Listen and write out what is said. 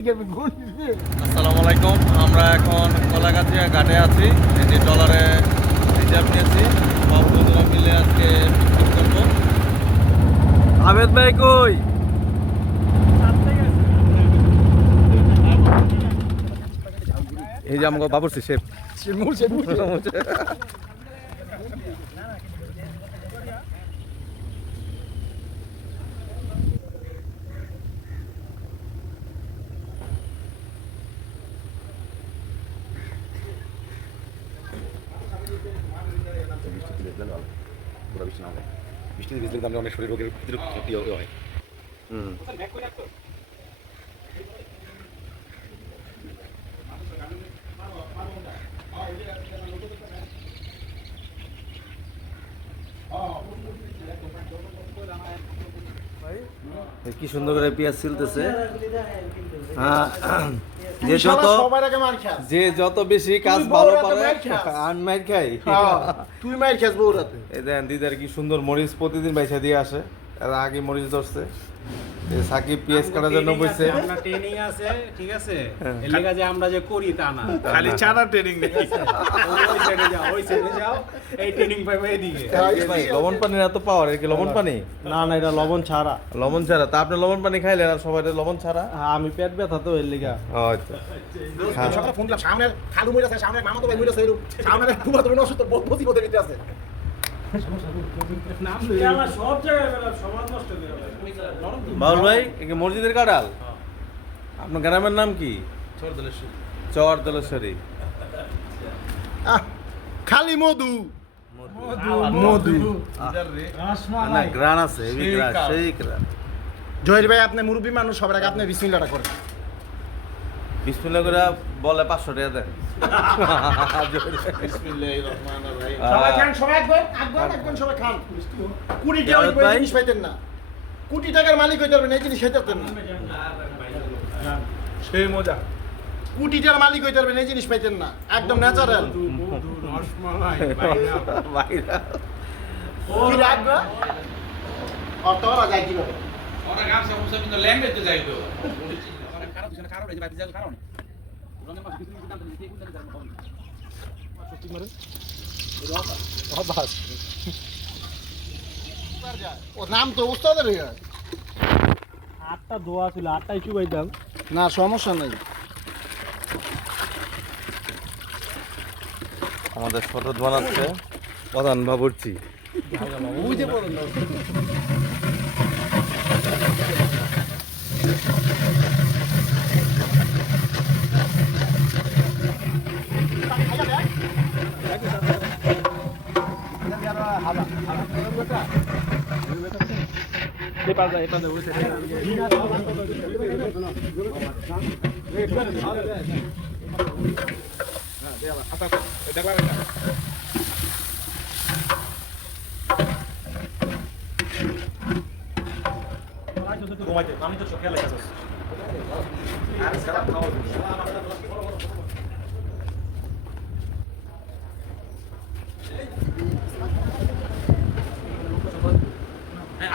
আসসালামু আলাইকুম। আমরা এখন কলাগাছিয়া ঘাটে আছি। এই যে ডলারে রিজার্ভ নিয়েছি। সব বন্ধুরা মিলে আজকে পিকনিক করব। আবেদ ভাই কই? এই যে আমাকে বাবুরছি শেফ। পুরো বৃষ্টি না ভিজলে অনেক শরীর রোগের প্রতিরোধ হয়। হুম। কি সুন্দর করে পেঁয়াজ ছিলতেছে। হ্যাঁ, যে যত সবার আগে মার খাস যে যত বেশি কাজ ভালো পারে আর মাইর খাই। হ্যাঁ, তুই মার খাস বউরাতে এই দেন দিদার কি সুন্দর মরিচ প্রতিদিন বাইসা দিয়ে আসে। এর আগে মরিচ ধরছে। সাকিব পেঁয়াজ কাটার জন্য বসছে আমরা ট্রেনিং আছে ঠিক আছে? এর লেগা যে আমরা যে করি তা না। খালি ট্রেনিং ওই সাইডে যাও ওই সাইডে যাও এই ট্রেনিং পাইবে এদিকে। ভাই লবণ পানির এত পাওয়ার কি লবণ পানি? না না এটা লবণ ছাড়া। লবণ ছাড়া? তা আপনি লবণ পানি খাইলেন আর সবাই লবণ ছাড়া? আমি পেট ব্যথা তো এর লিগা। হয়তো সকালে ফোন দিলাম সামনের খালু মইরা আছে সামনের মামা তো ভাই মইরা তুমি অসুস্থ বহুত মুসিবতের ভিতরে আছে সব জায়গায় সমাজ নষ্ট বাউল ভাই একে মসজিদের কাটাল আপনার গ্রামের নাম কি? চর দলেশ্বরী আহ, খালি মধু। মধু না গ্রান আছে সেই গ্রান ভাই আপনি মুরব্বী মানুষ সবার আগে আপনি বিসমিল্লাহটা করেন। বিসমিল্লাহ করে বলে পাঁচশো টাকা দেন। কোটি টাকার মালিক হইতে পারবেন এই জিনিস খাইতে না। সেই মজা। কোটি টাকার মালিক হইতে পারবেন এই জিনিস পাইতেন না। একদম ন্যাচারাল ওরা যায় নাম তো উস্তাদের। আটটা দোয়া ছিল আটটাই চুবাইতাম। না সমস্যা নেই। আমাদের শরৎ বানাচ্ছে প্রধান বাবুর্চি। আমি তো চোখে লেখা আর খাওয়া